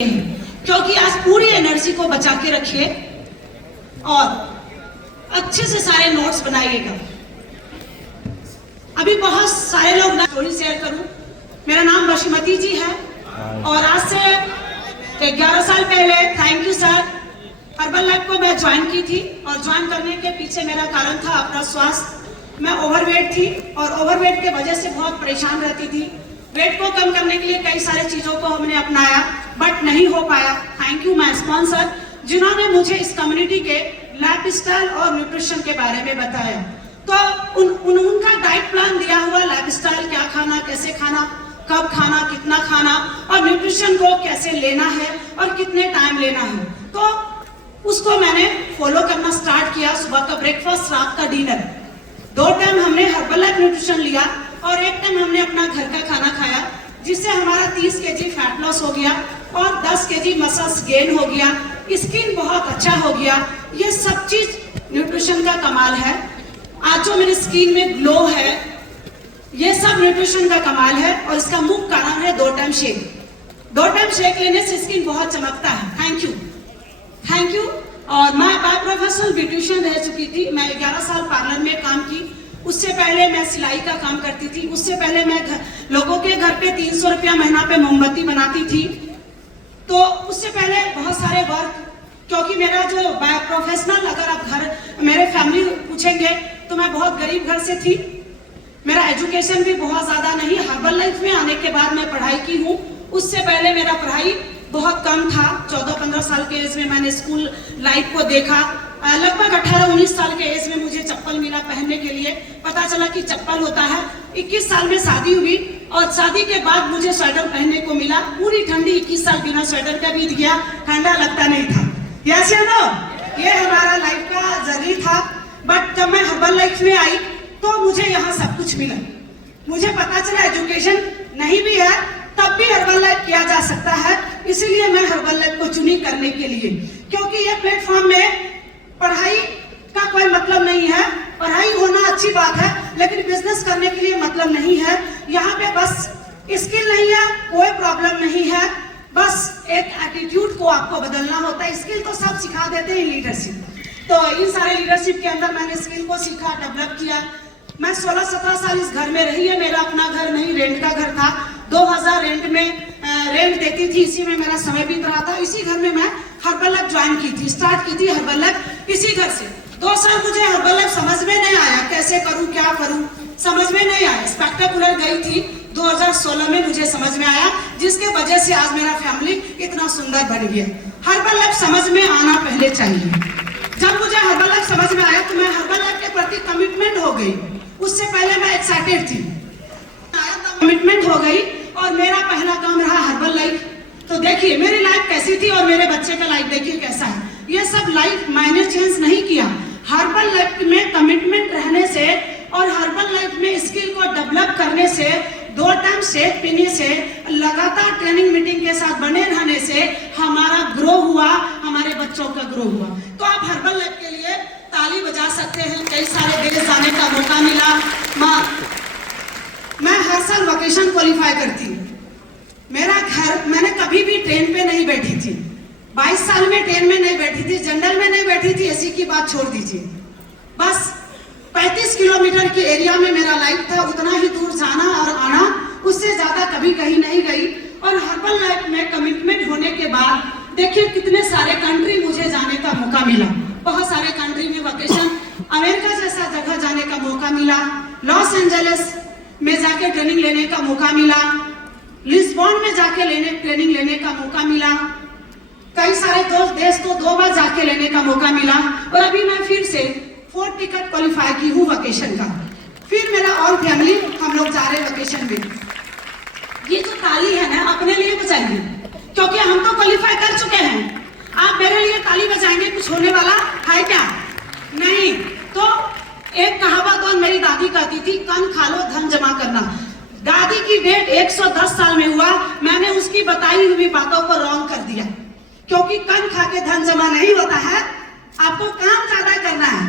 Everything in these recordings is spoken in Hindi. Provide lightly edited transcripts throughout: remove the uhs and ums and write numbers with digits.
क्योंकि आज पूरी एनर्जी को बचा के रखिए और अच्छे से सारे नोट्स बनाइएगा। अभी बहुत सारे लोग ना स्टोरी शेयर करूं। मेरा नाम बशुमती जी है और आज से 11 साल पहले, thank you sir, herbal life को मैं ज्वाइन की थी और ज्वाइन करने के पीछे मेरा कारण था अपना स्वास्थ्य। मैं ओवरवेट थी और ओवरवेट के वजह से बहुत परेशान रहती थी। वेट को कम करने के लिए कई सारे चीजों को हमने अपनाया बट नहीं हो पाया। थैंक यू माय स्पॉन्सर जिन्होंने मुझे इस कम्युनिटी के लाइफस्टाइल और न्यूट्रिशन के बारे में बताया। तो उनका डाइट प्लान दिया हुआ लाइफस्टाइल, क्या खाना, कैसे खाना, कब खाना, कितना खाना और न्यूट्रिशन को कैसे लेना है और कितने टाइम लेना है, तो उसको मैंने फॉलो करना स्टार्ट किया। सुबह का ब्रेकफास्ट, रात का डिनर, 2 टाइम हमने हर्बल लाइफ न्यूट्रिशन लिया और 1 टाइम हमने अपना घर का खाना खाया, जिससे हमारा 30 केजी फैट लॉस हो गया और 10 केजी मसल्स गेन हो गया, स्किन बहुत अच्छा हो गया। ये सब चीज न्यूट्रिशन का कमाल है। आज जो मेरी स्किन में ग्लो है, ये सब न्यूट्रिशन का कमाल है और इसका मुख्य कारण है 2 टाइम शेक। 2 टाइम शेक लेने से स्किन बहुत चमकता है। Thank you, thank you. और मैं बाय प्रोफेशनल ब्यूटिशियन रह चुकी थी। मैं 11 साल पार्लर में काम की। उससे पहले मैं सिलाई का काम करती थी। उससे पहले मैं लोगों के घर पे 300 रुपया महीना पे मोमबत्ती बनाती थी। तो उससे पहले बहुत सारे वर्क, क्योंकि मेरा जो बाय प्रोफेशनल, अगर आप घर मेरे फैमिली पूछेंगे तो मैं बहुत गरीब घर से थी। मेरा एजुकेशन भी बहुत ज्यादा नहीं। हर्बल लाइफ में आने के बाद मैं पढ़ाई की हूँ। उससे पहले मेरा पढ़ाई बहुत कम था। 14-15 साल के एज में मैंने स्कूल लाइफ को देखा। लगभग 18-19 साल के एज में मुझे चप्पल मिला पहनने के लिए। पता चला कि चप्पल होता है। 21 साल में शादी हुई और शादी के बाद मुझे स्वेटर पहनने को मिला। पूरी ठंडी 21 साल बिना स्वेटर का बीत गया, ठंडा लगता नहीं था। यस या नो? ये हमारा लाइफ का जर्नी था। बट जब मैं हर्बल लाइफ में आई तो मुझे यहाँ सब कुछ मिला। मुझे पता चला एजुकेशन नहीं भी है तब भी हर्बल लाइफ किया जा सकता है। इसीलिए मैं हर्बल लाइफ को चुनी करने के लिए, क्योंकि ये प्लेटफॉर्म में पढ़ाई का कोई मतलब नहीं है। पढ़ाई होना अच्छी बात है, लेकिन बिजनेस करने के लिए मतलब नहीं है। यहाँ पे बस स्किल नहीं है, कोई प्रॉब्लम नहीं है, बस एक एटीट्यूड को आपको बदलना होता है। स्किल तो सब सिखा देते हैं, लीडरशिप। तो इन सारे लीडरशिप के अंदर मैंने स्किल को सीखा, डेवलप किया। मैं 16-17 साल इस घर में रही है। मेरा अपना घर नहीं, रेंट का घर था। 2000 रेंट में रेंट देती थी। इसी में मेरा समय बीत रहा था। इसी घर में मैं हर्बल लाइफ ज्वाइन की थी, स्टार्ट की थी हर्बल लाइफ इसी घर से। 2 साल मुझे हर्बल लाइफ समझ में नहीं आया, कैसे करूं, क्या करूं, समझ में नहीं आया। स्पेक्टेकुलर गई थी 2016 में, मुझे समझ में आया, जिसके वजह से आज मेरा फैमिली इतना सुंदर बन गया। हर्बल लाइफ समझ में आना पहले चाहिए। जब मुझे हर्बल लाइफ समझ में आया तो मैं हर्बल लाइफ के प्रति कमिटमेंट हो गई। उससे पहले मैं एक्साइटेड थी, कमिटमेंट हो गई और मेरा पहला काम रहा हर्बल लाइफ। तो देखिए मेरी लाइफ कैसी थी और मेरे बच्चे का लाइफ देखिए कैसा है। ये सब लाइफ मैंने चेंज नहीं किया। हर्बल लाइफ में कमिटमेंट रहने से और हर्बल लाइफ में स्किल को डेवलप करने से, 2 टाइम शेक पीने से, लगातार ट्रेनिंग मीटिंग के साथ बने रहने से हमारा ग्रो हुआ, हमारे बच्चों का ग्रो हुआ। तो आप हर्बल लाइफ के लिए ताली बजा सकते हैं। कई सारे देश जाने का मौका मिला। मैं हर साल वोकेशन क्वालिफाई करती हूँ। मेरा घर, मैंने कभी भी ट्रेन पे नहीं बैठी थी। 22 साल में ट्रेन में नहीं बैठी थी, जनरल में नहीं बैठी थी, एसी की बात छोड़ दीजिए। बस 35 किलोमीटर के एरिया में मेरा लाइफ था। उतना ही दूर जाना और आना, उससे ज्यादा कभी कहीं नहीं गई। और हर्बल लाइफ में कमिटमेंट होने के बाद देखिए कितने सारे कंट्री मुझे जाने का मौका मिला। बहुत सारे कंट्री में वोकेशन, अमेरिका जैसा जगह जाने का मौका मिला, लॉस एंजलिस में जाके ट्रेनिंग लेने का मौका मिला, लिस्बन में जाके ट्रेनिंग लेने का मौका मिला। कई सारे देश तो 2 बार जाके लेने का मौका मिला। और अभी मैं फिर से 4 टिकट क्वालिफाई की हूँ वोकेशन का। फिर मेरा और फैमिली, हम लोग जा रहे वोकेशन में। ये जो ताली है ना, अपने लिए बजाइए, क्योंकि हम तो क्वालिफाई कर चुके हैं। आप मेरे लिए ताली बजाएंगे, कुछ होने वाला है क्या? नहीं। तो एक कहावत और मेरी दादी कहती थी, कन खा लो धन जमा करना। दादी की डेट 110 साल में हुआ, मैंने उसकी बताई हुई बातों को रॉन्ग कर दिया। क्योंकि कन खा के धन जमा नहीं होता है। आपको काम ज्यादा करना है,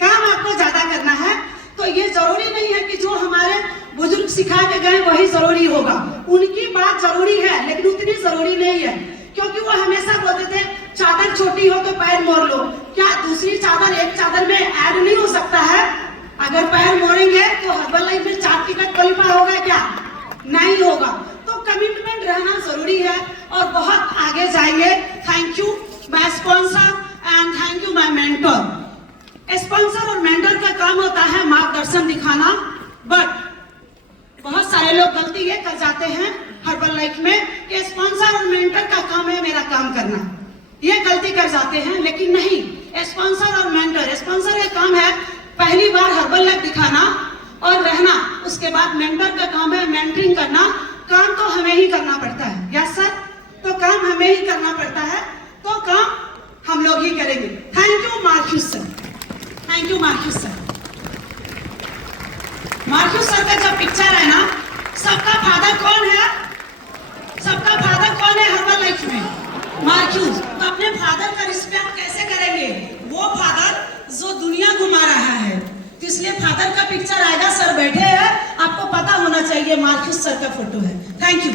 काम आपको ज्यादा करना है। तो ये जरूरी नहीं है कि जो हमारे बुजुर्ग सिखा के गए वही जरूरी होगा। उनकी बात जरूरी है, लेकिन उतनी जरूरी नहीं है। क्योंकि वो हमेशा बोलते थे चादर छोटी हो तो पैर मोड़ लो। क्या दूसरी चादर एक चादर में ऐड नहीं हो सकता है? अगर पैर मोड़ेंगे तो हर्बल लाइफ में 4 टिकट क्वालिफाई होगा क्या? नहीं होगा। तो कमिटमेंट रहना जरूरी है और बहुत आगे जाएंगे। Thank you my sponsor and thank you my mentor. Sponsor और मेंटर का काम होता है मार्गदर्शन दिखाना, बट बहुत सारे लोग गलती ये कर जाते हैं हर्बल लाइफ में कि स्पॉन्सर और मेंटर का काम है मेरा काम करना, ये गलती कर जाते हैं। लेकिन नहीं, स्पॉन्सर और मेंटर, स्पॉन्सर का काम है पहली बार हर्बल लाइफ दिखाना और रहना, उसके बाद मेंटर का काम है मेंटरिंग करना। काम तो हमें ही करना पड़ता है। यस सर, तो काम हमें ही करना पड़ता है, तो काम हम लोग ही करेंगे। Thank you Marcus sir, thank you Marcus sir. Marcus sir का जब पिक्चर है ना, सबका फादर कौन है? सबका फादर कौन है हर्बल लाइफ में? मार्क्यूस। तो अपने फादर का रिस्पेक्ट कैसे करेंगे? वो फादर जो दुनिया घुमा रहा है, तो इसलिए फादर का पिक्चर आएगा, सर बैठे हैं, आपको पता होना चाहिए मार्क्यूस सर का फोटो है। Thank you.